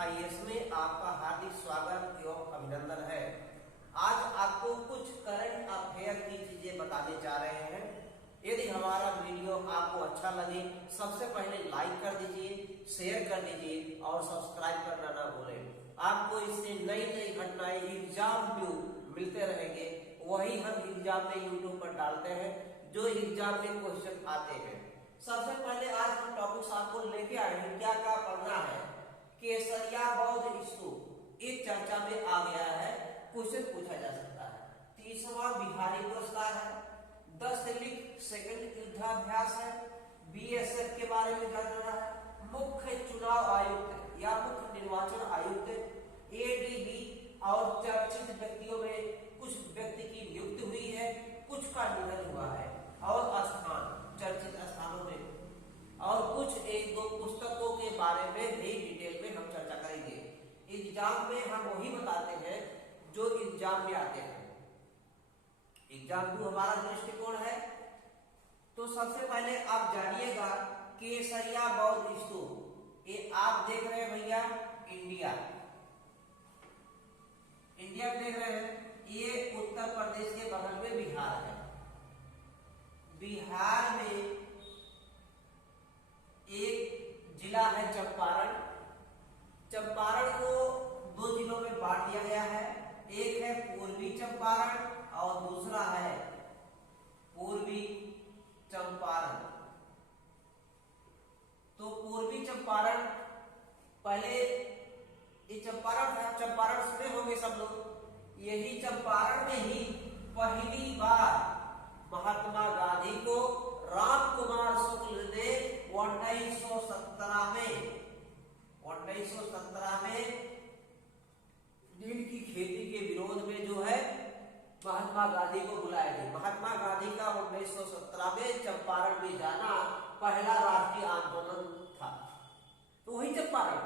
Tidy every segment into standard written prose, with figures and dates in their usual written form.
IAS में आपका हार्दिक स्वागत एवं अभिनंदन है। आज आपको कुछ करंट अफेयर की चीजें बताने जा रहे हैं। यदि हमारा वीडियो आपको अच्छा लगे सबसे पहले लाइक कर दीजिए, शेयर कर दीजिए और सब्सक्राइब करना ना भूलें। आपको इससे नई नई घटनाएं एग्जाम व्यू मिलते रहेंगे। वही हम एग्जाम में यूट्यूब पर डालते हैं जो एग्जाम में क्वेश्चन आते हैं। सबसे पहले आज हम टॉपिक्स आपको लेके आए हैं, क्या क्या पढ़ना है। केसरिया बौद्ध स्तूप एक चर्चा में आ गया है, क्वेश्चन पूछा जा सकता है। 30वां बिहारी पुरस्कार है, 10 लिख सेकंड युद्धाभ्यास है, बीएसएफ के बारे में जानना है, मुख्य चुनाव आयुक्त या मुख्य निर्वाचन आयुक्त एडीबी और चर्चित व्यक्तियों में कुछ व्यक्ति की नियुक्ति हुई है, कुछ का निधन हुआ है और स्थान चर्चित स्थानों में और कुछ एक दो पुस्तकों के बारे में भी डिटेल में हम चर्चा करेंगे। एग्जाम में हम वही बताते हैं जो एग्जाम में आते हैं। एग्जाम को हमारा दृष्टिकोण है। तो सबसे पहले आप जानिएगा केसरिया बौद्ध स्तूप, ये आप देख रहे हैं भैया इंडिया देख रहे हैं। ये उत्तर प्रदेश के बगल में बिहार है। बिहार में एक जिला है चंपारण। चंपारण को 2 जिलों में बांट दिया गया है, एक है पूर्वी चंपारण और दूसरा है पूर्वी चंपारण। तो पूर्वी चंपारण पहले ये चंपारण सुने होंगे सब लोग। यही चंपारण में ही पहली बार महात्मा गांधी को राम कुमार शुक्ल ने 1917 में नील की खेती के विरोध में जो है महात्मा गांधी को बुलाया गया। महात्मा गांधी का 1917 में चंपारण में जाना पहला राष्ट्रीय आंदोलन था। तो वही चंपारण।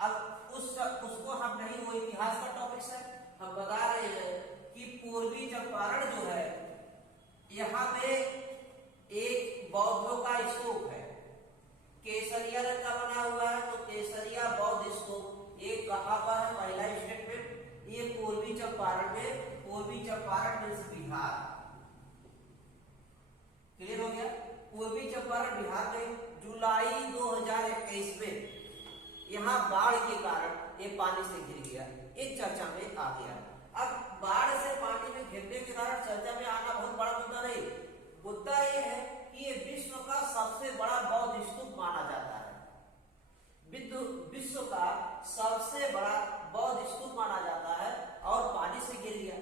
अब उसको हम नहीं, वो इतिहास का टॉपिक है, हम बता रहे हैं कि पूर्वी चंपारण जो है यहाँ पे एक बौद्धों का स्तूप है, केसरिया रंग का बना हुआ है। तो केसरिया बौद्ध स्तूप ये कहाँ पर है? पहला स्टेटमेंट ये पूर्वी चंपारण में। पूर्वी चंपारण मीन्स बिहार। क्लियर हो गया? पूर्वी चंपारण बिहार में जुलाई 2021 में यहाँ बाढ़ के कारण ये पानी से घिर गया, एक चर्चा में आ गया। अब बाढ़ से पानी में घिरने के कारण चर्चा में आना बहुत बड़ा मुद्दा नहीं। मुद्दा ये है कि ये विश्व का सबसे बड़ा बौद्ध स्तूप माना जाता है। विश्व का सबसे बड़ा बौद्ध स्तूप माना जाता है और पानी से गिर गया,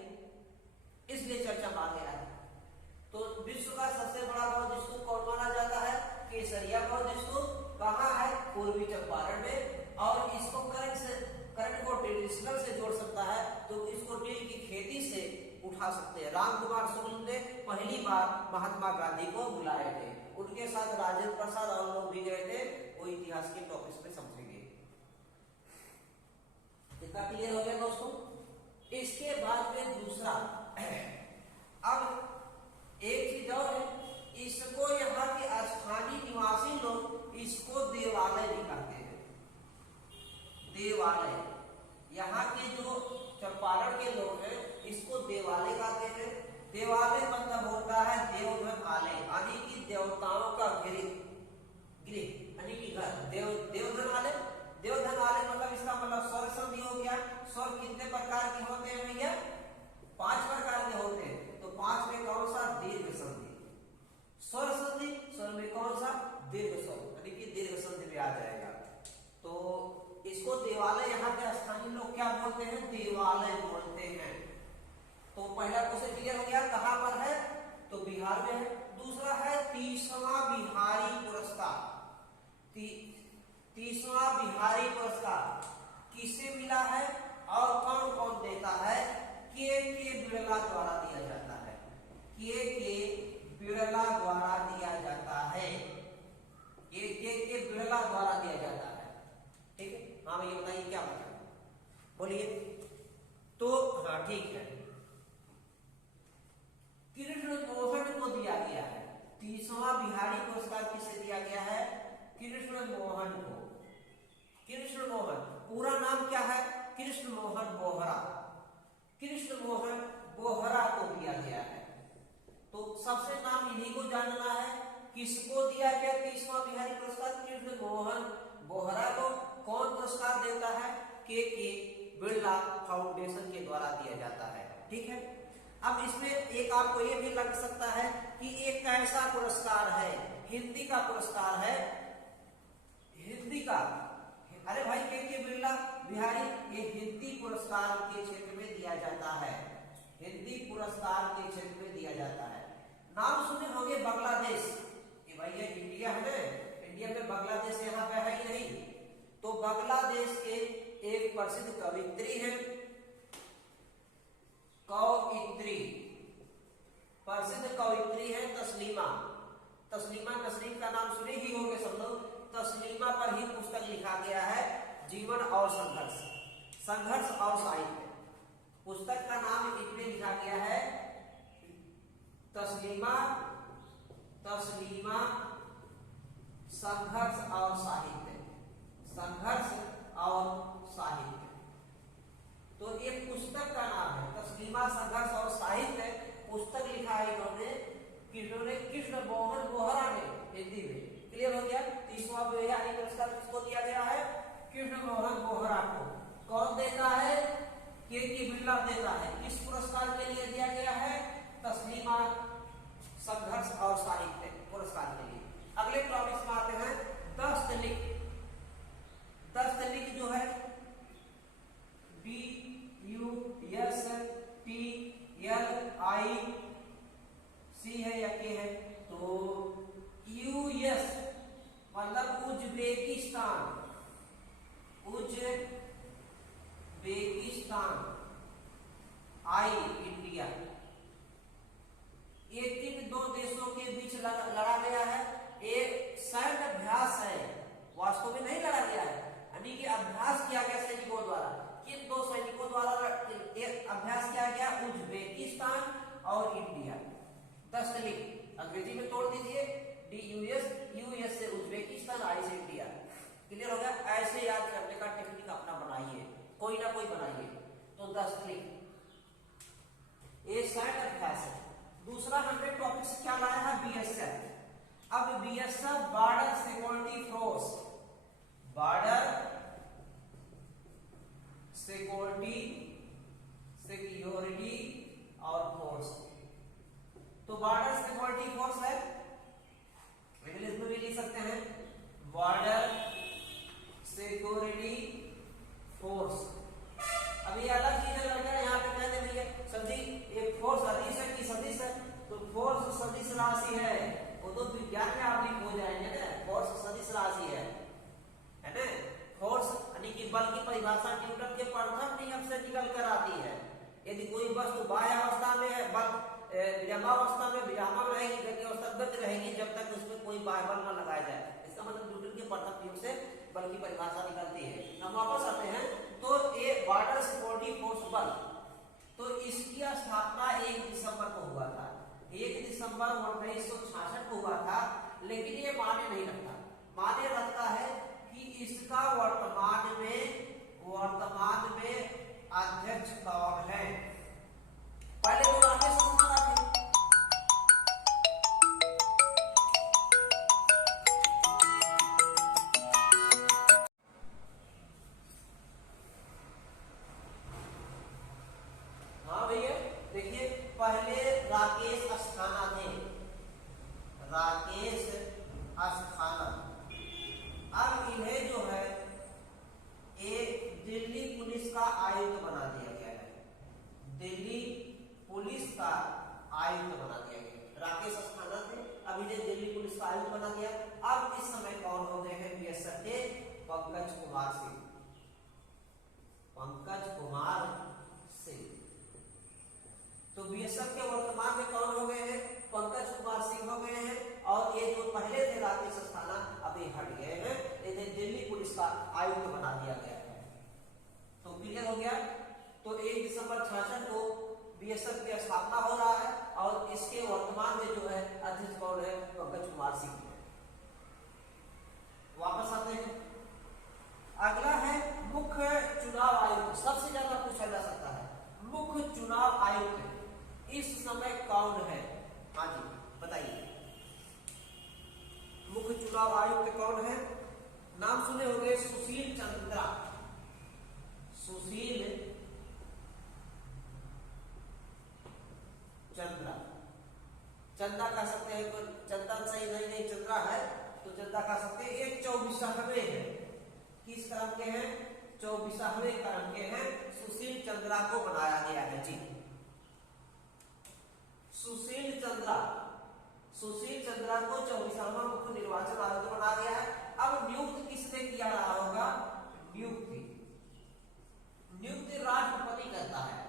इसलिए चर्चा में आ गया है। तो विश्व का सबसे बड़ा बौद्ध स्तूप कौन माना जाता है? केसरिया बौद्ध स्तूप। कहाँ है? पूर्वी चंपारण में। और इसको करंट को ट्रेडिशनल से जोड़ सकता है, तो इसको नील की खेती से उठा सकते हैं। राम कुमार शुक्ल ने पहली बार महात्मा गांधी को बुलाए थे, उनके साथ राजेंद्र प्रसाद और लोग भी गए थे। वो इतिहास के टॉपिक्स में समझेंगे। इतना क्लियर हो गया दोस्तों? इसके बाद में दूसरा, अब एक चीज और है, इसको यहाँ के स्थानीय निवासी लोग इसको देवालय भी कहते हैं। देवालय, यहाँ के जो चंपारण के लोग हैं इसको देवालय कहते हैं। देवालय मतलब होता है देवधन आलय, यानी कि देवताओं का गृह, यानी कि घर। देवधन आलय, देवधन आलय मतलब इसका मतलब स्वर्ग संधि हो गया। स्वर्ग कितने प्रकार के होते हैं भैया? 5 प्रकार के होते हैं। तो 5 में कौन सा? दीर्घ संधि। स्वर संधि, स्वर में कौन सा? दीर्घ स्वर, यानी कि दीर्घ संधि में आ जाएगा। तो इसको देवालय यहाँ के स्थानीय लोग क्या बोलते हैं? देवालय बोलते हैं। तो पहला क्वेश्चन क्लियर हो गया, कहां पर है? तो बिहार में है। दूसरा है 30वां बिहारी पुरस्कार। 30वां बिहारी पुरस्कार किसे मिला है और कौन कौन देता है? के बिड़ला द्वारा दिया जाता है। के बिड़ला द्वारा दिया जाता है। के बिड़ला द्वारा दिया जाता है। ठीक है? हाँ भैया बताइए क्या बताए, बोलिए। तो हाँ ठीक है, कृष्ण मोहन को दिया गया है। 30वां बिहारी पुरस्कार किसे दिया गया है? कृष्ण मोहन को। कृष्ण मोहन पूरा नाम क्या है? कृष्ण मोहन बोहरा। कृष्ण मोहन बोहरा को दिया गया है। तो सबसे नाम इन्हीं को जानना है। किसको दिया गया 30वां बिहारी पुरस्कार? कृष्ण मोहन बोहरा को। कौन पुरस्कार देता है? के बिरला फाउंडेशन के द्वारा दिया जाता है। ठीक है। अब इसमें एक आपको ये भी लग सकता है कि एक कैसा पुरस्कार है? हिंदी का पुरस्कार है। हिंदी का, अरे भाई के बिरला बिहारी, ये हिंदी पुरस्कार के क्षेत्र में दिया जाता है। हिंदी पुरस्कार के क्षेत्र में दिया जाता है। नाम सुने होंगे बांग्लादेश, ये भाई ये इंडिया है ना, इंडिया में बांग्लादेश यहाँ पे है ही नहीं। तो बांग्लादेश के एक प्रसिद्ध कवित्री है, कवित्री, प्रसिद्ध कवित्री है तस्लीमा। तस्लीमा नसरीन का नाम सुने ही होंगे सब लोग। तस्लीमा पर ही पुस्तक लिखा गया है, जीवन और संघर्ष, संघर्ष और साहित्य। पुस्तक का नाम इसमें लिखा गया है तस्लीमा, तस्लीमा संघर्ष और साहित्य, संघर्ष और साहित्य। तो ये पुस्तक का नाम है तस्लीमा संघर्ष और साहित्य। पुस्तक लिखा है इन्होंने कृष्ण मोहन बोहरा ने, हिंदी में। क्लियर हो गया? 30वां बिहारी पुरस्कार किसको दिया गया है? कृष्ण मोहन बोहरा को। कौन देता है? के बिरला देता है। किस पुरस्कार के लिए दिया गया है? तस्लीमा संघर्ष और साहित्य पुरस्कार के लिए। अगले टॉपिक में आते हैं दस्तलिख। दस्तलिख जो है DUSTLIC है या के है? तो यूएस मतलब उज्बेकिस्तान, उज्बेकिस्तान, आई इंडिया। ये किन दो देशों के बीच लड़ा गया है? एक सैन्य अभ्यास है, वास्तव में नहीं लड़ा गया है, यानी कि अभ्यास किया गया सैनिकों द्वारा। किन दो सैनिकों द्वारा एक अभ्यास किया गया? उज्बेकिस्तान और इंडिया। दस्तलिख अंग्रेजी में तोड़ दीजिए, यूएस से उज्बेकिस्तान, आई से इंडिया। क्लियर हो गया? ऐसे याद करने का टेक्निक अपना बनाइए, कोई ना कोई बनाइए। तो दस्तलिख ये सैन्य अभ्यास है। दूसरा हमने टॉपिक से क्या लाया है? बीएसएफ। अब BSF border security force, border security और फोर्स। तो बॉर्डर सिक्योरिटी फोर्स है, इंग्लिश में भी लिख सकते हैं बॉर्डर सिक्योरिटी फोर्स। अब ये अलग चीज है लड़का, यहाँ पे कहते भैया सदी एक फोर्स सदिश है कि सदिश है? तो फोर्स सदिश राशि है, वो तो विज्ञान में आप लिख हो जाएंगे ना। फोर्स सदिश राशि है ना। फोर्स यानी कि बल की परिभाषा न्यूटन के प्रथम नियम से निकल कर आती है। यदि कोई वस्तु बाह्य अवस्था में है, बल विरामावस्था में विरामा रहेगी, गति अवस्था गति रहेगी, जब तक उसमें कोई बाह्य बल न लगाया जाए। इसका मतलब न्यूटन के प्रथम नियम से बल की परिभाषा निकलती है। हम वापस आते हैं, तो ये बॉर्डर सिक्योरिटी फोर्स बल, तो इसकी स्थापना 1 दिसंबर को हुआ था। 1 दिसंबर 1966 को हुआ था। लेकिन ये माने नहीं रखता, माने रखता है कि इसका वर्तमान में अध्यक्ष कौन है? पहले तो राकेश अस्थाना थे। हाँ भैया देखिए, पहले राकेश अस्थाना थे, राकेश अस्थाना। अब इन्हें जो है एक दिल्ली पुलिस का आयुक्त बना दिया गया है, दिल्ली पुलिस का आयुक्त बना दिया गया। राकेश अस्थाना थे, अब इन्हें दिल्ली पुलिस का आयुक्त बना दिया। अब इस समय कौन हो गए हैं? बीएसएफ के पंकज कुमार सिंह, पंकज कुमार सिंह। तो बीएसएफ के वर्तमान में कौन हो गए हैं? पंकज कुमार सिंह हो गए हैं। और ये जो पहले थे राकेश अस्थाना, अभी हट गए हैं, इन्हें दिल्ली पुलिस का आयुक्त बना दिया गया है। तो क्लियर हो गया? तो 1 दिसंबर 66 को बीएसएफ की स्थापना हो रहा है और इसके वर्तमान में जो है अध्यक्ष कौन है? पंकज कुमार सिंह है। वापस आते हैं, अगला है मुख्य चुनाव आयुक्त कौन है? नाम सुने होंगे सुशील चंद्रा। सुशील चंद्रा, चंदा कह सकते हैं, चंदा सही नहीं चंद्रा है तो चंदा कह सकते हैं। ये 24वें है, किस क्रम के हैं? 24वें क्रम के हैं। सुशील चंद्रा को बनाया गया है जी, सुशील चंद्रा। सुशील चंद्रा को 24वां मुख्य निर्वाचन आयुक्त बनाया गया है। अब नियुक्त किसने किया रहा होगा? नियुक्ति राष्ट्रपति करता है।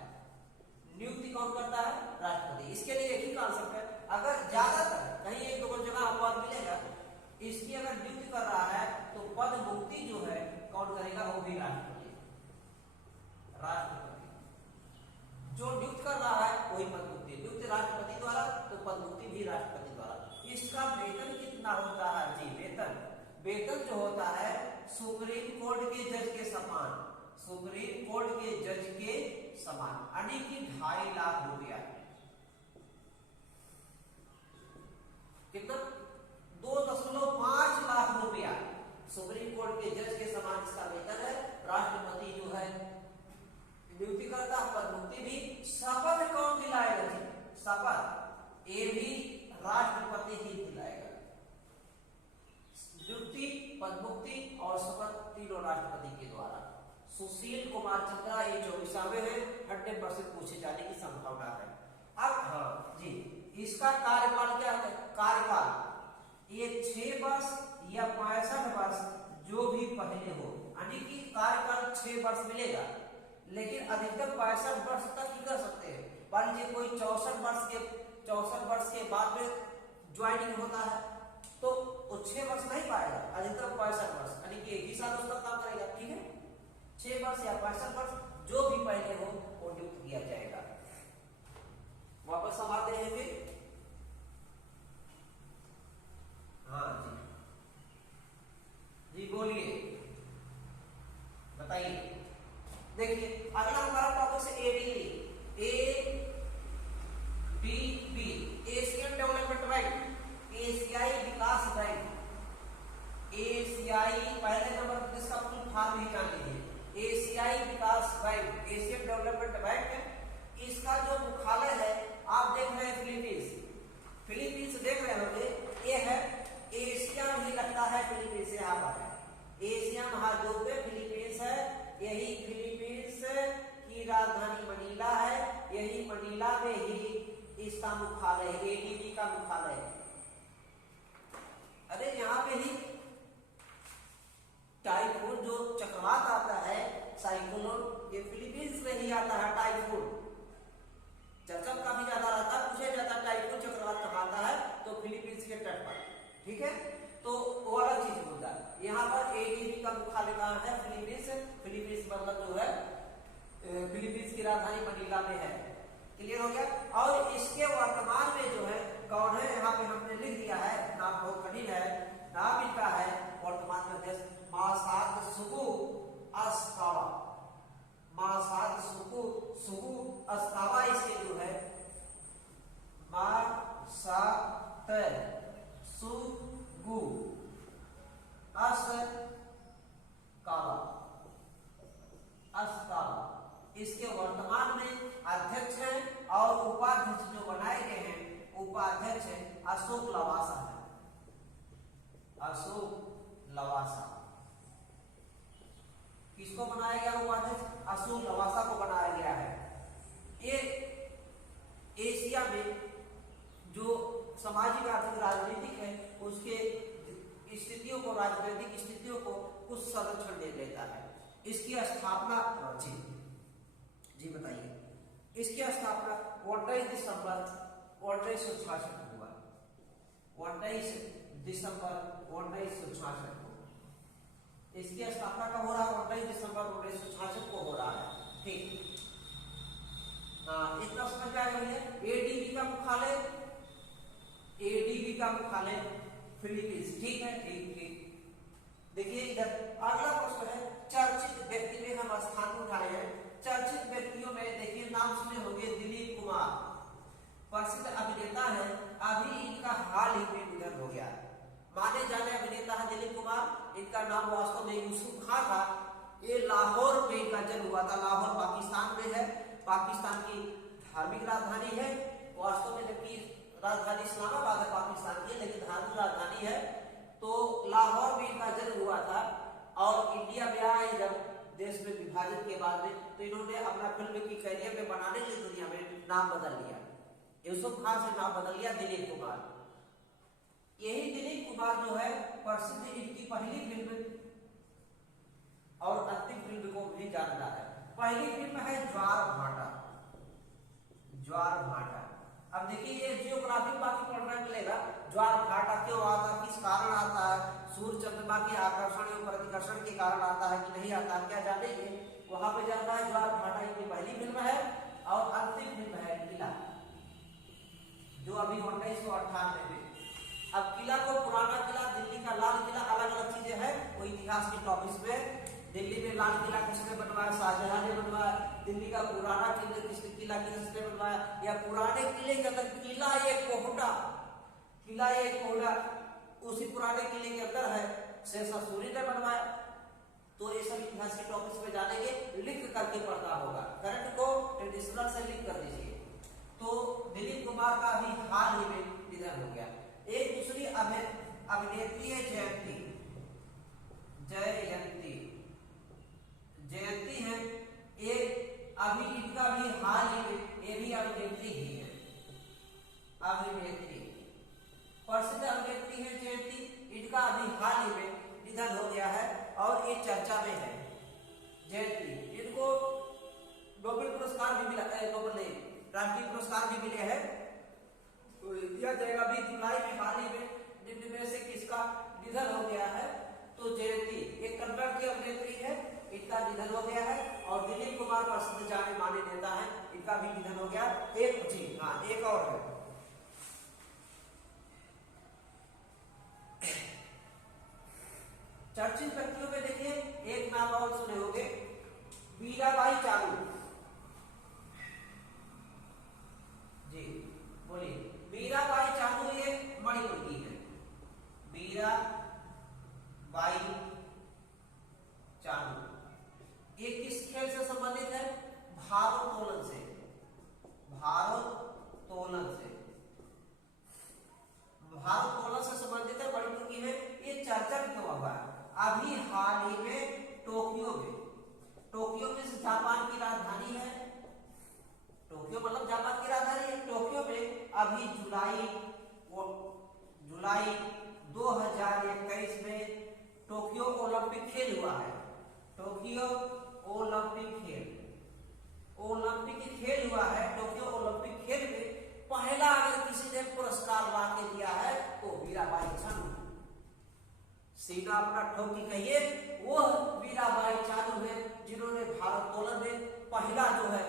नियुक्ति कौन करता है? राष्ट्रपति। इसके लिए एक ही कॉन्सेप्ट है, अगर ज्यादातर कहीं एक दो जगह अपवाद मिलेगा, इसकी अगर नियुक्ति कर रहा है तो पद मुक्ति जो है कौन करेगा? वो भी राष्ट्रपति। जो नियुक्त कर रहा है वही पद मुक्ति, नियुक्त राष्ट्रपति द्वारा तो पद मुक्ति भी राष्ट्रपति द्वारा। इसका वेतन कितना होता है जी? वेतन जो होता है सुप्रीम कोर्ट के जज के समान, सुप्रीम कोर्ट के जज के समान, यानी कि 2.5 लाख रुपया। कितना? 2.5 लाख रुपया सुप्रीम कोर्ट के जज के समान इसका वेतन है। राष्ट्रपति जो है नियुक्ति करता है, पद मुक्ति भी। शपथ कौन दिलाएगा जी? शपथ ये भी राष्ट्रपति ही दिलाएगा। नियुक्ति, पद मुक्ति और शपथ तीनों राष्ट्रपति के द्वारा। सुशील कुमार चंद्रा ये 24वें हैं, 100% पूछे जाने की संभावना है। अब हाँ जी, इसका कार्यकाल क्या है? कार्यकाल ये 6 वर्ष या 65 वर्ष जो भी पहले हो, यानी कि कार्यकाल 6 वर्ष मिलेगा, लेकिन अधिकतम 65 वर्ष तक ही कर सकते हैं। मान लीजिए कोई 64 वर्ष के बाद में ज्वाइनिंग होता है तो वो 6 वर्ष नहीं पाएगा, अधिकतम 65 वर्ष, यानी कि 1 ही साल उसका काम करेगा। ठीक है, 6 वर्ष या 65 वर्ष जो भी पहले हो वो नियुक्त किया जाएगा। वापस हम आते हैं फिर। हाँ जी बोलिए, बताइए। देखिए अगला हमारा टॉपिक है ADB, एशियन डेवलपमेंट बैंक, एशियाई विकास बैंक। एशियाई पहले नंबर इसका फुल फॉर्म ही जान लीजिए, एशियाई विकास बैंक, एशियन डेवलपमेंट बैंक। इसका जो मुख्यालय है आप देख रहे हैं फिलीपींस देख रहे होंगे, ये है एशिया ही लगता है फिलीपींस, यहाँ पर है एशिया महाद्वीप में फिलीपींस है। यही फिलीपींस की राजधानी मनीला है, यही मनीला में ही इसका मुख्यालय है, एडीबी का मुख्यालय है। अरे यहाँ पे ही टाइफून जो चक्रवात आता है, साइक्लोन, ये फिलीपींस में ही आता है। टाइफून चर्चा काफी ज्यादा रहता है, पूछा जाता है टाइफून चक्रवात कब आता है, तो फिलीपींस के तट पर। ठीक है, तो वो अलग चीज होता है। यहाँ पर एडीबी का मुख्यालय कहाँ है? फिलीपींस मतलब जो है फिलीपींस की राजधानी मनीला में है। क्लियर हो गया। और इसके वर्तमान में जो है कौन है, यहाँ पे हमने लिख दिया है, नाम बहुत कठिन है, नाम इनका है वर्तमान में अध्यक्ष मासात्सुगु अस्कावा। मासात्सुगु अस्कावा इसके जो है मासात्सुगु अस्कावा इसके वर्तमान में अध्यक्ष हैं, और उपाध्यक्ष जो बनाए गए हैं, उपाध्यक्ष है अशोक लवासा है। अशोक लवासा किसको बनाया गया? उपाध्यक्ष अशोक लवासा को बनाया गया है। ये एशिया में जो सामाजिक आर्थिक राजनीतिक है उसके स्थितियों को, राजनीतिक स्थितियों को कुछ संरक्षण दे देता है। इसकी स्थापना जी बताइए। इसकी स्थापना 29 दिसंबर 1966 को हुआ। 29 दिसंबर 1966 को इसकी स्थापना कब हो रहा है? 29 दिसंबर 1966 को हो रहा है। ठीक, इतना समझ में आया भैया। एडीबी का मुख्यालय, एडीबी का मुख्यालय फिलीपींस। ठीक है, ठीक। देखिए इधर अगला प्रश्न है, चर्चित व्यक्ति में हम स्थान उठाए हैं। चर्चित व्यक्तियों में देखिए नाम सुने होंगे दिलीप कुमार, प्रसिद्ध अभिनेता है। अभी इनका हाल ही में निधन हो गया। माने जाने अभिनेता इनका नाम वास्तव में यूसुफ खां था। ये लाहौर में इनका जन्म हुआ था। लाहौर पाकिस्तान में है, पाकिस्तान की धार्मिक राजधानी है। वास्तव में जबकि राजधानी इस्लामाबाद है पाकिस्तान की, लेकिन धार्मिक राजधानी है। तो लाहौर में इनका जन्म हुआ था और इंडिया में आए जब देश में विभाजन के बाद में, तो इन्होंने अपना फिल्म की करियर में बनाने की दुनिया में नाम बदल लिया। यूसुफ खान से नाम बदल लिया दिलीप कुमार। यही दिलीप कुमार जो है प्रसिद्ध इनकी पहली फिल्म और अंतिम फिल्म को भी जानता है। पहली फिल्म है ज्वार भाटा। ज्वार भाटा, अब देखिए ये जियोग्राफी बाकी पढ़ना मिलेगा। ज्वार भाटा क्यों आता, किस कारण आता है, सूर्य चंद्रमा के आकर्षण एवं प्रतिकर्षण के कारण आता है कि नहीं आता, क्या जानेंगे वहां पे जानना है। ज्वार भाटा इनकी पहली फिल्म है और अंतिम फिल्म है किला, जो अभी 1998 में। अब किला को पुराना किला, दिल्ली का लाल किला, अलग अलग चीजें हैं वो इतिहास के टॉपिक्स में। दिल्ली में लाल किला किसने बनवाया, शाहजहां ने बनवाया। दिल्ली का पुराना किला किसने बनवाया, या पुराने किले के अंदर किला एक कोहड़ा उसी पुराने किले के अंदर है, शेरशाह सूरी ने बनवाया। तो ये सब इतिहास के टॉपिक्स में जानेंगे, लिख करके पढ़ना होगा। करंट को ट्रेडिशनल से लिंक कर दीजिए। तो दिलीप कुमार का भी हाल ही में निधन हो गया। एक दूसरी अभिनेत्री है जयंती है। एक अभी इनका भी हाल ही में, ये भी अभिनेत्री ही है, अभिनेत्री प्रसिद्ध अभिनेत्री है जयंती। इनका अभी हाल ही में निधन हो गया है और ये चर्चा में है। जयंती, इनको नोबेल पुरस्कार भी मिला, राष्ट्रीय पुरस्कार भी मिले हैं। तो दिया जाएगा भी जुलाई में हाल ही में निम्न में से किसका निधन हो गया है। तो जयंती एक कन्नड़ की अभिनेत्री है, इनका निधन हो गया है। और दिलीप कुमार प्रसिद्ध जाने माने नेता है, इनका भी निधन हो गया। एक और है, चर्चित व्यक्तियों में देखिए एक नाम और सुने होंगे, मीराबाई चानू जी, बोलिए। मीराबाई चानू ये मणिपुर की है। मीराबाई चानू ये किस खेल से संबंधित है, भारोत्तोलन से। भारोत्तोलन से संबंधित है, मणिपुर की है। ये चर्चा भी क्यों हुआ है, अभी हाल ही में टोक्यो में जापान की राजधानी है। टोक्यो मतलब जापान की राजधानी है। टोक्यो में अभी जुलाई 2021 में टोक्यो ओलंपिक खेल हुआ है। टोक्यो ओलंपिक खेल हुआ है। टोक्यो ओलंपिक खेल में पहला अगर किसी ने पुरस्कार ला के दिया है तो मीराबाई चानू। सीधा अपना ठोक के कहिए, वो मीराबाई चानू है जिन्होंने भारोत्तोलन में पहला जो है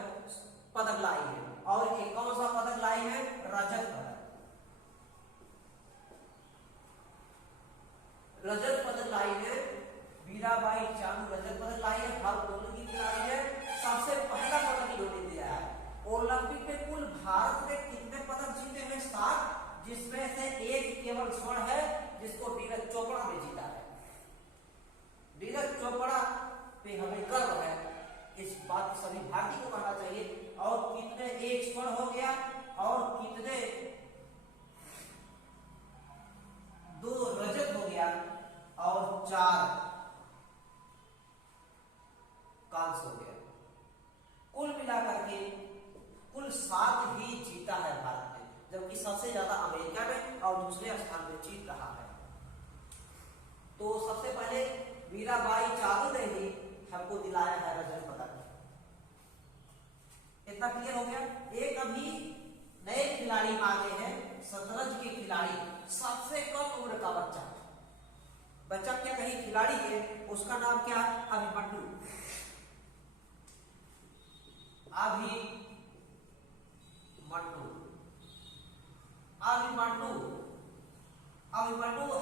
पदक लाई है। और ये कौन सा पदक लाई है, रजत पदक लाई है। मीराबाई चानू रजत पदक लाई है, भारोत्तोलन की खिलाड़ी है। सबसे पहला पदक इन्होंने दिया है। ओलंपिक में कुल भारत ने कितने पदक जीते हैं, 7, जिसमें से एक केवल स्वर्ण है जिसको नीरज चोपड़ा ने जीता है। नीरज चोपड़ा पे हमें गर्व है, इस बात सभी भारतीय को कहना चाहिए। और कितने, एक स्वर्ण हो गया और कितने, 2 रजत हो गया और 4 कांस्य हो गया। कुल मिलाकर के कुल 7 ही जीता है भारत ने, जबकि सबसे ज्यादा अमेरिका में और दूसरे स्थान पे जीत रहा है। तो सबसे पहले मीराबाई चानू ने ही हमको दिलाया है रजत पदक। इतना क्लियर हो गया। एक अभी नए खिलाड़ी आगे हैं, शतरंज के खिलाड़ी, सबसे कम उम्र का बच्चा क्या कहीं खिलाड़ी है, उसका नाम क्या है, अभिमन्यु।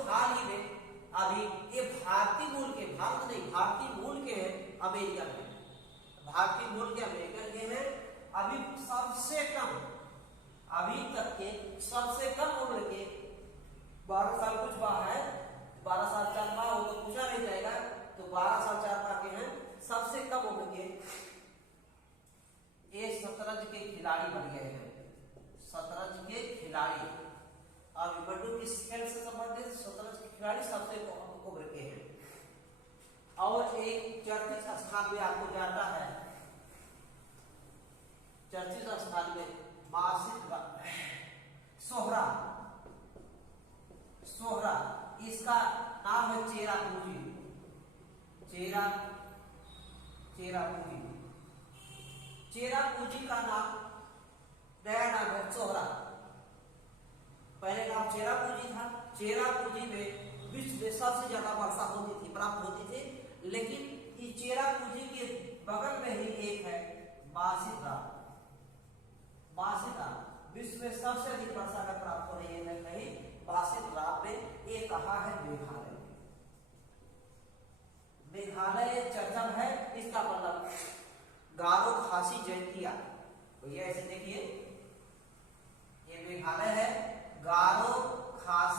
हाल ही में अभी ये भारतीय मूल के हैं, अमेरिका में, भारतीय मूल के अमेरिकन के हैं। अभी सबसे कम, अभी तक के सबसे कम उम्र के 12 साल कुछ बाहर है, 12 साल 4 बार वो तो पूछा नहीं स्थान में आपको जाता है, चर्चित स्थान में बासित सोहरा, सोहरा इसका नाम है चेरापूंजी, चेरापूंजी, चेरापूंजी का नाम नया नाम है सोहरा। पहले नाम चेरापूंजी था। चेरापूंजी में विश्व में सबसे ज्यादा वर्षा होती थी, प्राप्त होती थी। लेकिन इस चेरापूंजी के बगल में ही एक है बासिता, बासिता विश्व में सबसे अधिक वर्षा का प्राप्त हो रही है कहीं बासित रात में। ये कहा है मेघालय, मेघालय चर्चम है। इसका मतलब गारो खासी जयंतिया, भैया ऐसे देखिए, ये मेघालय है, गारो खासी